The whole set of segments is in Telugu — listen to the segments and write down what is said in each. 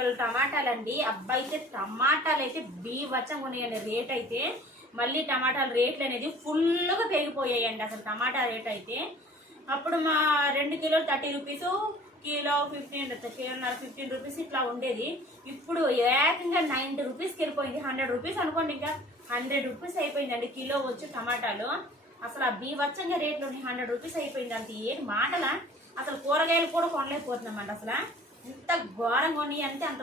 కిలోల టమాటాలు అండి అబ్బాయి అయితే టమాటాలు అయితే బీవచ్చంగా ఉన్నాయండి. రేట్ అయితే మళ్ళీ టమాటాల రేట్లు అనేది ఫుల్గా పెరిగిపోయాయండి అసలు టమాటా రేట్ అయితే అప్పుడు మా రెండు కిలోలు థర్టీ రూపీస్ కిలో ఫిఫ్టీన్ కిలోన్నర ఫిఫ్టీన్ రూపీస్ ఇట్లా ఉండేది. ఇప్పుడు ఏకంగా నైంటీ రూపీస్కి వెళ్ళిపోయింది. హండ్రెడ్ రూపీస్ అనుకోండి ఇంకా. హండ్రెడ్ రూపీస్ అయిపోయిందండి కిలో వచ్చి టమాటాలు. అసలు ఆ బీవచ్చంగా రేట్లు హండ్రెడ్ రూపీస్ అయిపోయింది అంత. ఏం మాటలా? అసలు కూరగాయలు కూడా కొనలేకపోతున్నామండి అసలు. ఇంత ఘోరంగా ఉన్నాయి అంటే అంత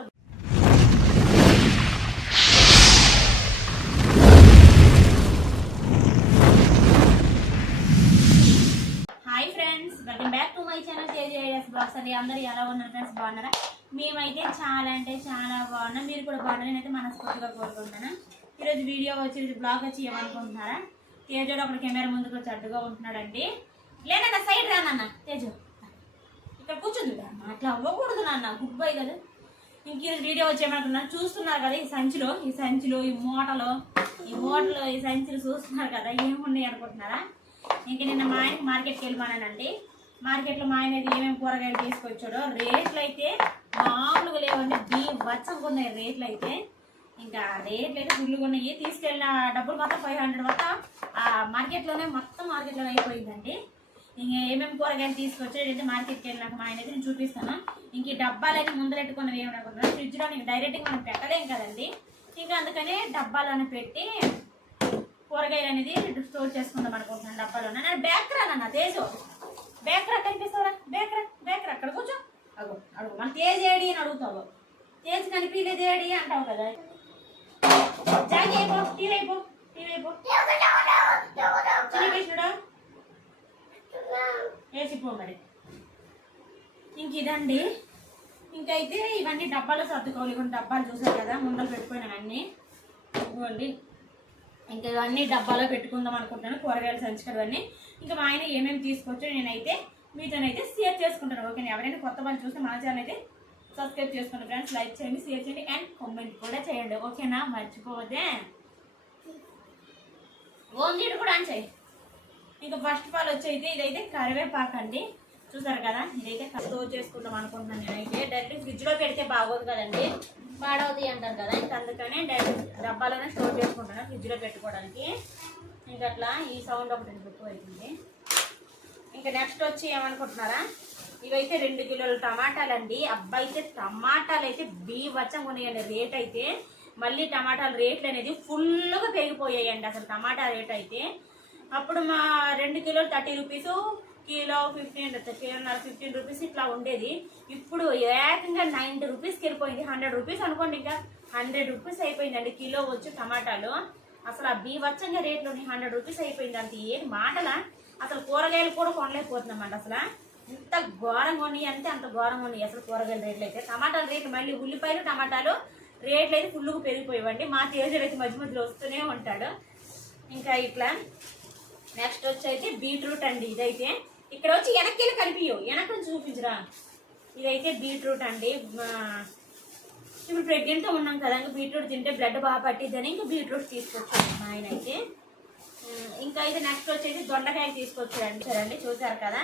hi friends welcome back to my channel KGIS blogs అండి. అందరూ ఎలా ఉన్నారు ఫ్రెండ్స్ బాగున్నారా? మేమైతే చాలా అంటే చాలా బాగున్నాం. మీరు కూడా బాగున్నారు నేనైతే మనస్ఫూర్తిగా కోరుకుంటున్నాను. ఈరోజు వీడియో వచ్చి బ్లాగ్ వచ్చి ఏమనుకుంటున్నారా? తేజోడు అప్పుడు కెమెరా ముందుకు వచ్చి అడ్డుగా ఉంటున్నాడండి. లేదన్నా సైడ్ రానన్నా తేజు. ఇక్కడ కూర్చుంది అట్లా అవ్వకూడదు నాన్న. గుడ్ బై కదా. ఇంక ఈరోజు వీడియో వచ్చేయమనుకున్నాను చూస్తున్నారు కదా ఈ సంచిలో ఈ సంచిలో ఈ మూటలో ఈ మూటలో ఈ సంచులు చూస్తున్నారు కదా ఏమున్నాయి అనుకుంటున్నారా? ఇంక నిన్న మా ఆయనకి మార్కెట్కి వెళ్ళిపోయానండి మార్కెట్లో మా ఆయన అయితే ఏమేమి కూరగాయలు తీసుకొచ్చాడో రేట్లు అయితే మామూలుగా లేవండి. బీ ఉన్నాయి రేట్లు అయితే. ఇంకా రేట్లు అయితే ఫుల్గా ఉన్నాయి. తీసుకెళ్ళిన డబ్బులు మొత్తం ఫైవ్ హండ్రెడ్ మొత్తం ఆ మార్కెట్లోనే మొత్తం మార్కెట్లోనే అయిపోయిందండి. ఇంక ఏమేమి కూరగాయలు తీసుకొచ్చాడు అయితే మార్కెట్కి వెళ్ళినాక మా ఆయన అయితే నేను చూపిస్తాను. ఇంక ఈ డబ్బాలన్నీ ముందరెట్టుకున్నవి ఏమనుకుంటున్నాను ఫ్రిడ్జ్లో నీకు డైరెక్ట్గా మనం పెట్టలేం కదండి. ఇంకా అందుకనే డబ్బాలను పెట్టి కూరగాయలు అనేది స్టోర్ చేసుకుందాం అనుకుంటున్నాను డబ్బాలో నేను బ్యాక్ రా నాన్న తేజు. బ్యాక్ రా కనిపిస్తావరా? బ్యాక్ రా బ్యాక్ రా అక్కడ కూర్చో. అగో అడుగు మన తేజ్ ఏడి అని అడుగుతావు. తేజ్ కనిపించలేదు ఏడి అంటావు కదా. జాగి అయిపో టీవీ అయిపో టీవీ అయిపో చిన్న కృష్ణుడు వేసిపో మరి. ఇంక ఇదండి. ఇంకైతే ఇవన్నీ డబ్బాలో సర్దుకోవాలి. కొన్ని డబ్బాలు చూసారు కదా ముందలు పెట్టుకున్నానన్నీ ఇవ్వండి ఇంకా ఇవన్నీ డబ్బాలో పెట్టుకుందాం అనుకుంటున్నాను. కూరగాయలు సంచుకోవన్నీ ఇంకా మా ఆయన ఏమేమి తీసుకొచ్చో నేనైతే మీతోనైతే షేర్ చేసుకుంటాను. ఓకే ఎవరైనా కొత్త వాళ్ళు చూస్తే మా ఛానల్ అయితే సబ్స్క్రైబ్ చేసుకోండి ఫ్రెండ్స్ లైక్ చేయండి షేర్ చేయండి అండ్ కామెంట్ కూడా చేయండి. ఓకేనా మర్చిపోతే ఓం నీడు కూడా అని చేయి. ఇంకా ఫస్ట్ ఆఫ్ ఆల్ వచ్చి అయితే ఇదైతే కరివేపాకు అండి చూసారు కదా? ఇదైతే స్టోర్ చేసుకుందాం అనుకుంటున్నాను నేనైతే. డైరెక్ట్ ఫ్రిడ్జ్లో పెడితే బాగోదు కదండి. పాడవుతాయి అంటారు కదా? ఇంకా అందుకనే డైరెక్ట్ డబ్బాలోనే స్టోర్ చేసుకుంటాను ఫ్రిడ్జ్లో పెట్టుకోవడానికి. ఇంకా అట్లా ఈ సౌండ్ ఒకటి ఎక్కువ అవుతుంది ఇంకా నెక్స్ట్ వచ్చి ఏమనుకుంటున్నారా? ఇవైతే రెండు కిలోల టమాటాలు అండి అబ్బాయి అయితే టమాటాలు అయితే బీవచ్చం ఉన్నాయండి రేట్ అయితే. మళ్ళీ టమాటాల రేట్లు అనేది ఫుల్గా పెరిగిపోయాయండి అసలు టమాటా రేట్ అయితే. అప్పుడు మా రెండు కిలోలు థర్టీ రూపీస్ కిలో ఫిఫ్టీన్ కిలోన్నర ఫిఫ్టీన్ రూపీస్ ఇట్లా ఉండేది. ఇప్పుడు ఏకంగా నైంటీ రూపీస్కి వెళ్ళిపోయింది. హండ్రెడ్ రూపీస్ అనుకోండి ఇంకా. హండ్రెడ్ రూపీస్ అయిపోయిందండి కిలో వచ్చి టమాటాలు. అసలు ఆ బీవచ్చంగా రేట్లోని హండ్రెడ్ రూపీస్ అయిపోయింది అంత ఏం మాటలా? అసలు కూరగాయలు కూడా కొనలేకపోతున్నామండి అసలు. ఇంత ఘోరంగా ఉన్నాయి అంటే అంత ఘోరంగా ఉన్నాయి అసలు కూరగాయల రేట్లు అయితే. టమాటాల రేట్లు మళ్ళీ ఉల్లిపాయలు టమాటాలు రేట్లు అయితే ఫుల్గా పెరిగిపోయేవండి. మా తేజుడు అయితే మధ్య మధ్యలో వస్తూనే ఉంటాడు. ఇంకా ఇట్లా నెక్స్ట్ వచ్చి అయితే బీట్రూట్ అండి ఇదైతే. ఇక్కడ వచ్చి వెనక్కి వెళ్ళి కలిపియో వెనక నుంచి చూపించరా. ఇదైతే బీట్రూట్ అండి. ఇప్పుడు ప్రెగ్నెంట్తో ఉన్నాం కదా ఇంకా బీట్రూట్ తింటే బ్లడ్ బాగా పట్టిద్దని ఇంకా బీట్రూట్ తీసుకొచ్చాడు మా ఆయన అయితే. ఇంకా అయితే నెక్స్ట్ వచ్చేసి దొండకాయలు తీసుకొచ్చారండి. చూడండి చూసారు కదా.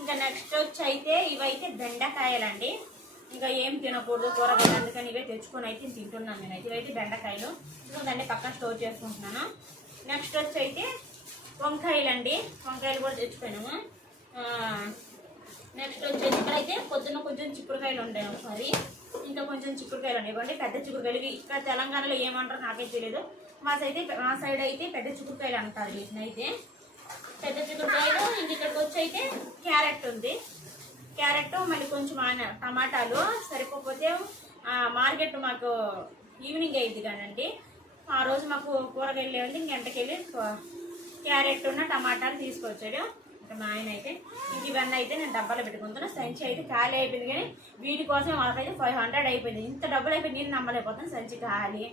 ఇంకా నెక్స్ట్ వచ్చి అయితే ఇవైతే బెండకాయలండి. ఇంకా ఏం తినకూడదు కూరగాయలు అందుకని ఇవే తెచ్చుకొని అయితే తింటున్నాను నేనైతే. ఇవైతే బెండకాయలు. చూడండి పక్కన స్టోర్ చేసుకుంటున్నాను. నెక్స్ట్ వచ్చి అయితే వంకాయలు అండి. వంకాయలు కూడా తెచ్చుకున్నాము. నెక్స్ట్ వచ్చేసి ఇక్కడైతే పొద్దున్న కొంచెం చిక్కుడుకాయలు ఉంటాయి ఒకసారి. ఇంకా కొంచెం చిక్కుడుకాయలు ఉన్నాయి. ఇవ్వండి పెద్ద చిక్కుడుకాయలు. ఇక్కడ తెలంగాణలో ఏమంటారో నాకే తెలియదు మా సైడ్ అయితే మా సైడ్ అయితే పెద్ద చిక్కుడుకాయలు అంటారు వీటినైతే అయితే పెద్ద చిక్కుడుకాయలు ఇంక ఇక్కడికి వచ్చి అయితే క్యారెట్ ఉంది. క్యారెట్ మళ్ళీ కొంచెం టమాటాలు సరిపోతే మార్కెట్ మాకు ఈవినింగ్ అయింది కానండి. ఆ రోజు మాకు కూరగాయలు లేవండి ఇంకెంటకెళ్ళి క్యారెట్ ఉన్న టమాటాలు తీసుకొచ్చాడు. ఇంకా మా ఆయన అయితే ఇవన్నీ అయితే నేను డబ్బాలో పెట్టుకుంటాను సంచి అయితే ఖాళీ అయిపోయింది కానీ వీటి కోసం వాళ్ళకైతే ఫైవ్ హండ్రెడ్ అయిపోయింది. ఇంత డబ్బులు అయిపోయింది నేను నమ్మలేకపోతాను సంచి ఖాళీ.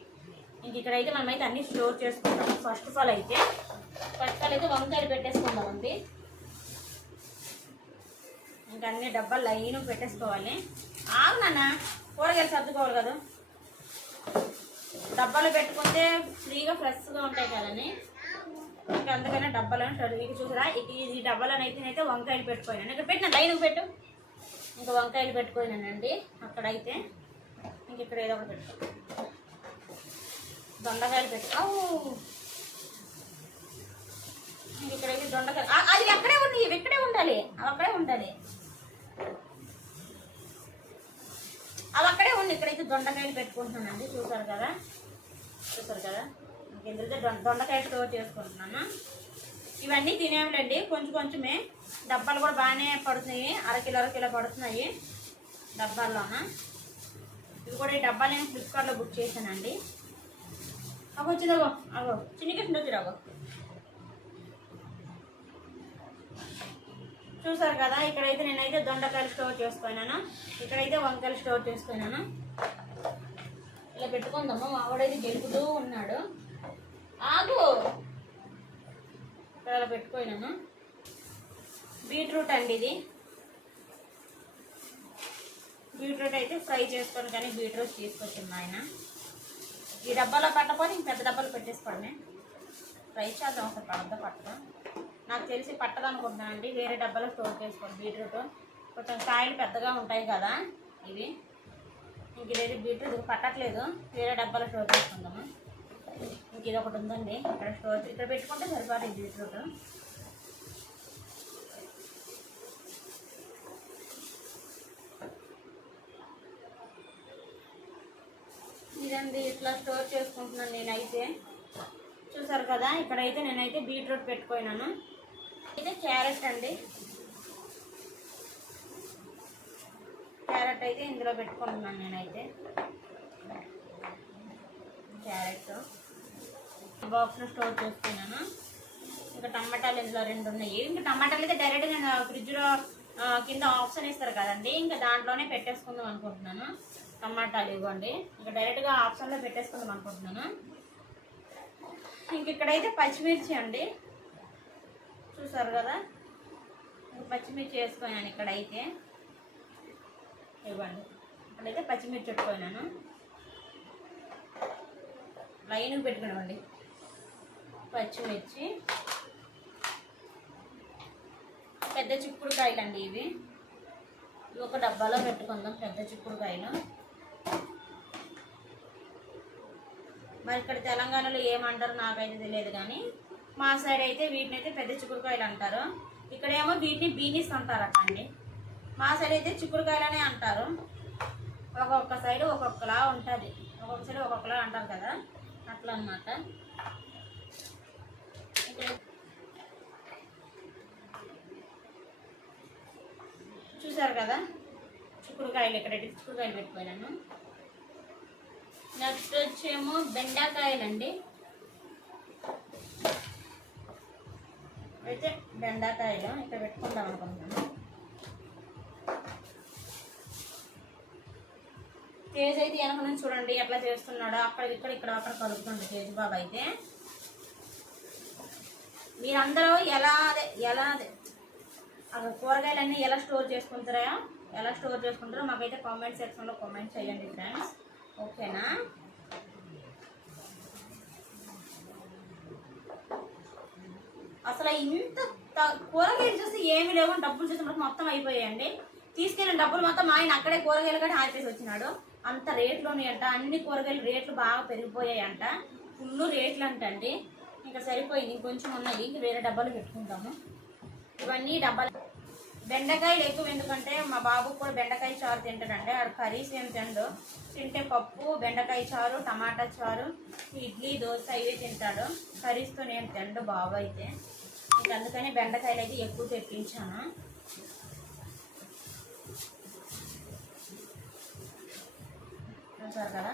ఇంక ఇక్కడైతే మనమైతే అన్ని స్టోర్ చేసుకుంటాం. ఫస్ట్ ఆఫ్ ఆల్ అయితే ఫస్ట్ ఆఫ్ ఆల్ అయితే వంకాయలు పెట్టేసుకుందామండి ఇంకా అన్ని డబ్బాలు లైన్ పెట్టేసుకోవాలి. అవునా కూరగాయలు సర్దుకోవాలి కదా. డబ్బాలు పెట్టుకుంటే ఫ్రీగా ఫ్రెష్గా ఉంటాయి కదని ఇంకా అందుకనే డబ్బాలను ఇక చూసారా? ఇక ఈ డబ్బాలను అయితే నేనైతే వంకాయలు పెట్టుకోయాను ఇక్కడ పెట్టిన లైన్ పెట్టు. ఇంకా వంకాయలు పెట్టుకోయానండి అక్కడైతే ఇంక ఇక్కడ ఏదో ఒకటి పెట్టు. దొండకాయలు పెట్టు. ఇక్కడైతే దొండకాయలు అది అక్కడే ఉంది ఇవి ఇక్కడే ఉండాలి. అవి అక్కడే ఉండాలి. అవి అక్కడే ఉంది ఇక్కడైతే దొండకాయలు పెట్టుకుంటున్నానండి. చూసారు కదా? చూసారు కదా? ఎందుకంటే దొండ స్టోర్ చేసుకుంటున్నాను ఇవన్నీ తినేవులండి. కొంచెం కొంచెమే. డబ్బాలు కూడా బాగానే పడుతున్నాయి. అరకిలో అరకిలో పడుతున్నాయి డబ్బాల్లోన? ఇవి కూడా ఈ డబ్బాలు నేను ఫ్లిప్కార్ట్లో బుక్ చేశానండి. అగో వచ్చిందగో అగో చిన్న కిషన్ వచ్చిరాగో చూసారు కదా ఇక్కడైతే నేనైతే దొండకాయలు స్టోర్ చేసుకున్నాను. ఇక్కడైతే వంకాయలు స్టోర్ చేసుకున్నాను. ఇలా పెట్టుకుందాము. మావాడైతే గెలుపుతూ ఉన్నాడు. ఆగు. ఇక్కడ పెట్టుకోయినాను. బీట్రూట్ అండి ఇది. బీట్రూట్ అయితే ఫ్రై చేసుకోను కానీ బీట్రూట్ తీసుకొచ్చింది ఆయన. ఈ డబ్బాలో పట్టకపోతే ఇంక పెద్ద డబ్బాలు పెట్టేసుకోండి ఫ్రై చేద్దాం ఒక పెద్ద పట్టడం నాకు తెలిసి పట్టదనుకుంటున్నాను అనుకుంటున్నానండి వేరే డబ్బాలో స్టోర్ చేసుకోండి బీట్రూట్. కొంచెం కాయలు పెద్దగా ఉంటాయి కదా ఇవి. ఇంక లేదు బీట్రూట్ పట్టట్లేదు. వేరే డబ్బాలో స్టోర్ చేసుకుందాము. ఇంక ఇది ఒకటి ఉందండి. ఇక్కడ స్టోర్ ఇక్కడ పెట్టుకుంటే సరిపోతుంది బీట్రూట్ ఇదండి ఇట్లా స్టోర్ చేసుకుంటున్నాను నేనైతే. చూసారు కదా ఇక్కడైతే నేనైతే బీట్రూట్ పెట్టుకున్నాను. ఇది క్యారెట్ అండి. క్యారెట్ అయితే ఇందులో పెట్టుకుంటున్నాను నేనైతే. క్యారెట్. బాక్స్లో స్టోర్ చేసుకున్నాను. ఇంకా టమాటాలు ఇందులో రెండు ఉన్నాయి. ఇంకా టమాటాలు అయితే డైరెక్ట్ నేను ఫ్రిడ్జ్లో కింద ఆప్షన్ ఇస్తారు కదండి. ఇంకా దాంట్లోనే పెట్టేసుకుందాం అనుకుంటున్నాను. టమాటాలు ఇవ్వండి. ఇంకా డైరెక్ట్గా ఆప్షన్లో పెట్టేసుకుందాం అనుకుంటున్నాను. ఇంక ఇక్కడైతే పచ్చిమిర్చి అండి. చూసారు కదా? పచ్చిమిర్చి వేసుకున్నాను ఇక్కడైతే. ఇవ్వండి. ఇక్కడైతే పచ్చిమిర్చి పెట్టుకున్నాను. లైన్కి పెట్టుకున్నామండి. పచ్చిమిర్చి పెద్ద చిక్కుడుకాయలు అండి ఇవి. ఇవి ఒక డబ్బాలో పెట్టుకుందాం పెద్ద చిక్కుడుకాయలు. మరి ఇక్కడ తెలంగాణలో ఏమంటారు నాకైతే తెలియదు కానీ మా సైడ్ అయితే వీటిని అయితే పెద్ద చిక్కుడుకాయలు అంటారు. ఇక్కడేమో వీటిని బీనీస్ అంటారు అండి మా సైడ్ అయితే చిక్కుడుకాయలనే అంటారు. ఒక్కొక్క సైడ్ ఒక్కొక్కలా ఉంటుంది. ఒక్కొక్క సైడ్ ఒక్కొక్కలా అంటారు కదా అట్లా అన్నమాట ఇక్కడ చూసారు కదా? చిక్కుడుకాయలు ఇక్కడ చిక్కుడుకాయలు పెట్టిపోయాను నెక్స్ట్ వచ్చేమో బెండకాయలండి. అయితే బెండకాయలు ఇక్కడ పెట్టుకుందాం అనుకుంటున్నాను. తేజ్ అయితే వెనక నుంచి చూడండి ఎట్లా చేస్తున్నాడో అక్కడ ఇక్కడ ఇక్కడ అక్కడ కలుపుతుంది కేజీ బాబు అయితే. మీరందరూ ఎలా అదే- ఎలా అదే- అక్కడ కూరగాయలన్నీ ఎలా స్టోర్ చేసుకుంటారా? ఎలా స్టోర్ చేసుకుంటారో మాకైతే కామెంట్ సెక్షన్లో కామెంట్ చేయండి ఫ్రెండ్స్. ఓకేనా? అసలు ఇంత త- కూరగాయలు చూస్తే ఏమీ లేవు డబ్బులు చూసి మొత్తం మొత్తం అయిపోయాయండి. తీసుకెళ్ళిన డబ్బులు మొత్తం ఆయన అక్కడే కూరగాయలు కూడా ఆపేసి వచ్చినాడు. అంత రేట్లు అంట అన్ని కూరగాయలు రేట్లు బాగా పెరిగిపోయాయంట. ఫుల్ రేట్లు అంటండి ఇంకా సరిపోయింది ఇంకొంచెం ఉన్నాయి ఇంక వేరే డబ్బాలు పెట్టుకుంటాము. ఇవన్నీ డబ్బాలు బెండకాయలు ఎక్కువ ఎందుకంటే మా బాబుకు కూడా బెండకాయ చారు తింటాడంటే ఆడు కర్రీస్ ఏం తిండు తింటే పప్పు బెండకాయ చారు టమాటా చారు ఇడ్లీ దోశ ఇవే తింటాడు. కర్రీస్తో నేను తిండు బాబు అయితే. ఇంక అందుకని బెండకాయలు అయితే ఎక్కువ తెప్పించాను. చూసారు కదా?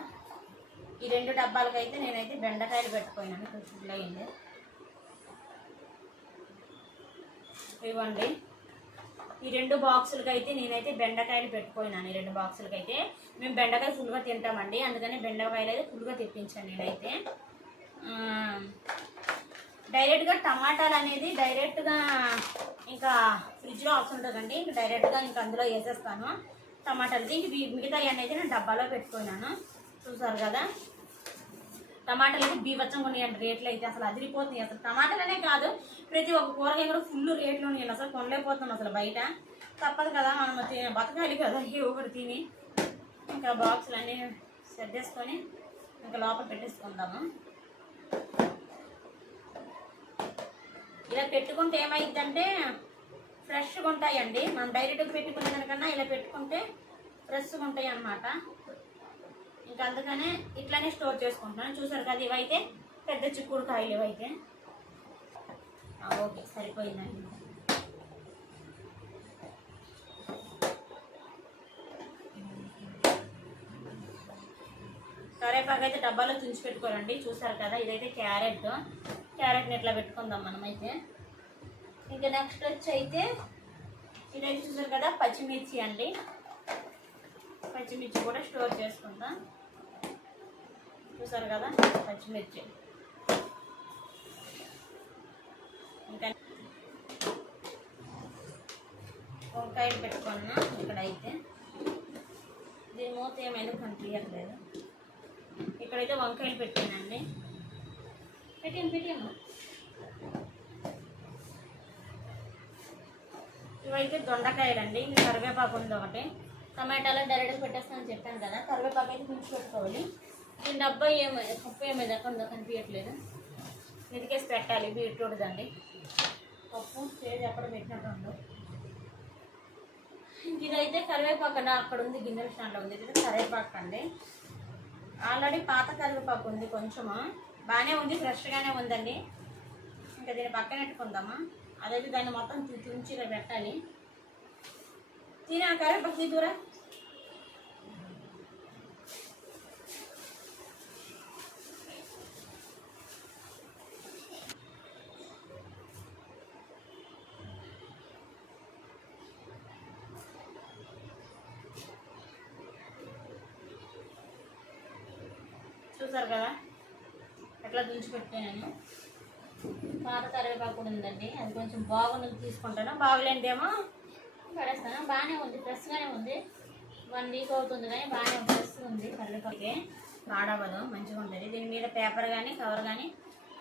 ఈ రెండు డబ్బాలకైతే నేనైతే బెండకాయలు పెట్టుకున్నాను. కొంచెం అయింది ఇవ్వండి. ఈ రెండు బాక్సులకి అయితే నేనైతే బెండకాయలు పెట్టుకున్నాను. ఈ రెండు బాక్సులకి అయితే మేము బెండకాయ ఫుల్గా తింటామండి. అందుకని బెండకాయలు అయితే ఫుల్గా తెప్పించాను నేనైతే. డైరెక్ట్గా టమాటాలు అనేది డైరెక్ట్గా ఇంకా ఫ్రిడ్జ్లో ఆప్షన్ ఉంటుందండి. ఇంకా డైరెక్ట్గా ఇంకా అందులో వేసేస్తాను టమాటాలు ఇంక ఇవి మిగతా అనేది నేను డబ్బాలో పెట్టుకున్నాను. చూసారు కదా? టమాటాలు అయితే బీభత్సంగా ఉన్నాయండి రేట్లు అయితే అసలు అదిరిపోతున్నాయి. అసలు టమాటాలనే కాదు ప్రతి ఒక్క కూరగాయ కూడా ఫుల్ రేట్లు ఉన్నాయి. అసలు కొనలేకపోతున్నాం అసలు బయట. తప్పదు కదా మనం బతకాలి కదా. ఏ ఒకటి తిని ఇంకా బాక్సులు అన్నీ సర్దేసుకొని ఇంకా లోపల పెట్టేసుకుందాము. ఇలా పెట్టుకుంటే ఏమైందంటే ఫ్రెష్గా ఉంటాయండి. మనం డైరెక్ట్గా పెట్టుకునే దానికన్నా ఇలా పెట్టుకుంటే ఫ్రెష్గా ఉంటాయి అన్నమాట ఇంకా అందుకనే ఇట్లానే స్టోర్ చేసుకుంటున్నాను. చూసారు కదా ఇవైతే పెద్ద చిక్కుడు కాయలు ఇవైతే. ఓకే సరిపోయిందండి. కరేపాకు అయితే డబ్బాలో తుంచి పెట్టుకోరండి చూసారు కదా ఇదైతే క్యారెట్. క్యారెట్ని ఇట్లా పెట్టుకుందాం మనమైతే. ఇంకా నెక్స్ట్ వచ్చి అయితే ఇదైతే చూసారు కదా పచ్చిమిర్చి అండి. పచ్చిమిర్చి కూడా స్టోర్ చేసుకుందాం. చూసారు కదా? పచ్చిమిర్చి. ఇంకా వంకాయలు పెట్టుకున్నా ఇక్కడైతే. దీని మూత ఏమైనా కనిపించట్లేదు ఇక్కడైతే వంకాయలు పెట్టానండి. పెట్టాను పెట్టాను ఇవైతే దొండకాయలు అండి కరివేపాకు ఉంది ఒకటి. టమాటాలో డైరెక్ట్గా పెట్టేస్తానని చెప్పాను కదా. కరివేపాకు అయితే ముంచి పెట్టుకోవాలి. దీని డబ్బా ఏమో పప్పు ఏమైంది ఎక్కడ ఉందో కనిపించట్లేదు. ఎదికేసి పెట్టాలి బీట్రూట్ దండి పప్పు చేది ఎక్కడ పెట్టినట్టు ఉందో ఇదైతే కరివేపాకు అండి. అక్కడ ఉంది గిన్నెల స్టాండ్లో ఉంది. ఇది కరివేపాకు అండి. ఆల్రెడీ పాత కరివేపాకు ఉంది కొంచెము. బాగానే ఉంది ఫ్రెష్గానే ఉందండి. ఇంకా దీన్ని పక్కన పెట్టుకుందామా? అదైతే దాన్ని మొత్తం తుంచిగా తుంచి పెట్టాలి. తినే కరివేపాకు తీదురా చూసారు కదా? ఎట్లా దించి పెట్టాను పాత కరివేపాకు కూడా ఉందండి. అది కొంచెం బాగుంది తీసుకుంటాను. బాగులేనిదేమో పడేస్తాను. బాగానే ఉంది ఫ్రెష్గానే ఉంది. వన్ వీక్ అవుతుంది కానీ బాగానే ఫ్రెష్ ఉంది కరివేపాకే. పాడవదు మంచిగా ఉంటుంది దీని మీద పేపర్ కానీ కవర్ కానీ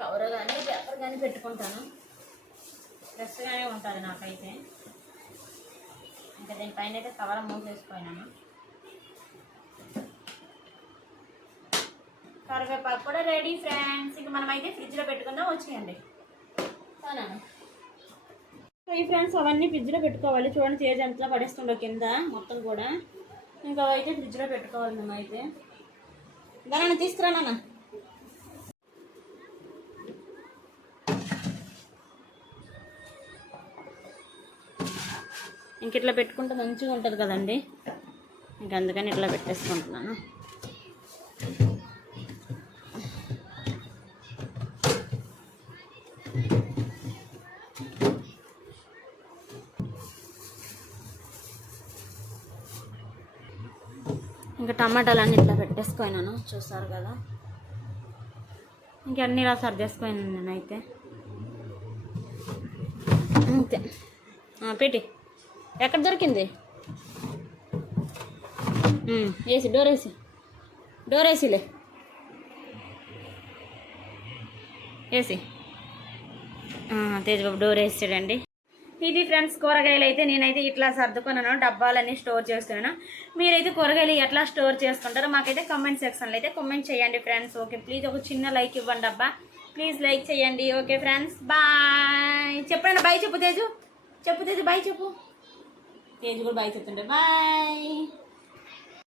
కవర్ కానీ పేపర్ కానీ పెట్టుకుంటాను. ఫ్రెష్గానే ఉంటుంది నాకైతే. ఇంకా దీనిపైన అయితే కవర్ మూసేసిపోయినాను కరివేపాకు కూడా రెడీ ఫ్రెండ్స్. ఇక మనం అయితే ఫ్రిడ్జ్లో పెట్టుకుందాం వచ్చేయండి. అవునా? సో ఈ ఫ్రెండ్స్ అవన్నీ ఫ్రిడ్జ్లో పెట్టుకోవాలి. చూడండి చేజ్ ఎంతలో పడేస్తుండో కింద మొత్తం కూడా. ఇంకా అయితే ఫ్రిడ్జ్లో పెట్టుకోవాలి మేము అయితే దాన్ని తీసుకురా నాన్న. ఇంక ఇట్లా పెట్టుకుంటే మంచిగా ఉంటుంది కదండి. ఇంక అందుకని ఇట్లా పెట్టేసుకుంటున్నాను. ఇంకా టమాటాలన్నీ ఇట్లా పెట్టేసుకున్నాను చూసారు కదా. ఇంకన్నీ ఇలా సర్దేసుకున్నాను నేనైతే. అంతే. పెట్టి. ఎక్కడ దొరికింది? వేసి డోర్ వేసి. డోర్ వేసిలే. వేసి. తేజబాబు డోర్ వేసాడండి. ఇది ఫ్రెండ్స్ కూరగాయలు అయితే నేనైతే ఇట్లా సర్దుకున్నాను డబ్బాలన్నీ స్టోర్ చేస్తున్నాను. మీరైతే కూరగాయలు ఎట్లా స్టోర్ చేసుకుంటారో మాకైతే కమెంట్ సెక్షన్లో అయితే కమెంట్ చేయండి ఫ్రెండ్స్ ఓకే? ప్లీజ్ ఒక చిన్న లైక్ ఇవ్వండి అబ్బా ప్లీజ్ లైక్ చేయండి ఓకే ఫ్రెండ్స్? బాయ్ చెప్పండి బాయ్ చెప్పు తేజు. చెప్పు తేజు బాయ్ చెప్పు. తేజు కూడా బాయ్ చెప్తుండే బాయ్